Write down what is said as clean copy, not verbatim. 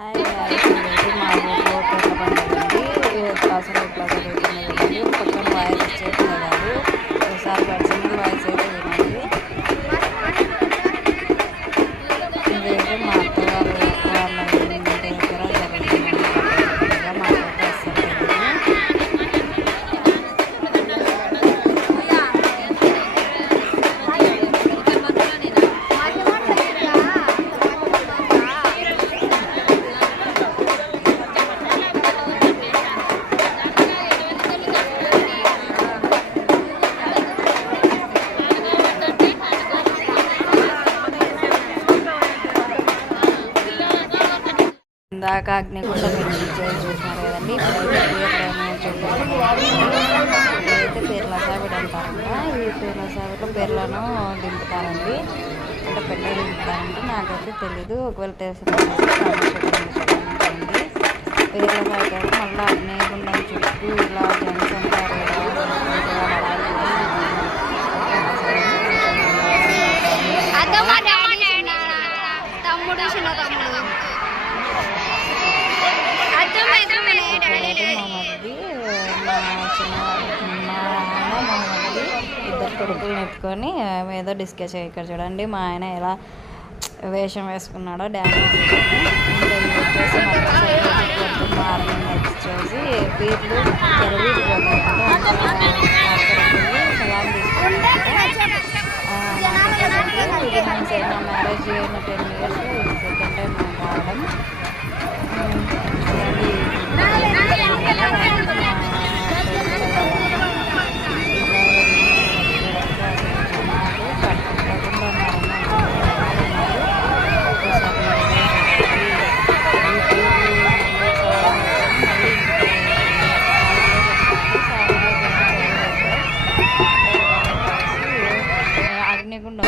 Hi guys, ఈరోజు మా ఊళ్ళో పీర్ల పండుగ అండి. దసరా ఇట్లా జరుగుతుంది కదండి. పక్కన వాయిస్ వచ్చేది కాదు, ఒకసారి పర్సనల్ వాయిస్ అయితే వినండి. ఇదైతే మా అత్త వాళ్ళ ఇంటి దగ్గర జరుగుతుందండి పండుగ. మాకైతే అస్సలు తెలియదు. ఇందాక అగ్నిగుండ చూసినారు కదండి. ఇప్పుడైతే ఇప్పుడైతే పేర్ల సావిడ అంటారంట. ఈ పేర్ల సావిడలో పేర్లను దింపుతారండి, అంటే పెద్దగా దింపుతారంటే నాకైతే తెలీదు. ఒకవేళ తెలిసిన పేర్ల సావిడ మళ్ళీ అగ్నిగుండం చుట్టూ ఇలా జెంట్స్ అంటారు ఇద్దరు కొడుకులను ఎత్తుకొని ఏదో డిస్కస్ ఇక్కడ చూడండి. మా ఆయన ఎలా వేషం వేసుకున్నాడో డ్యాన్స్ వచ్చేసి మార్నింగ్ వచ్చేసి పీర్లు సలాం తీసుకుంటాం. నా మ్యారేజ్ అయిన 10 years ఇది సెకండ్ టైం నాకు రావడం. అగ్నిగుండం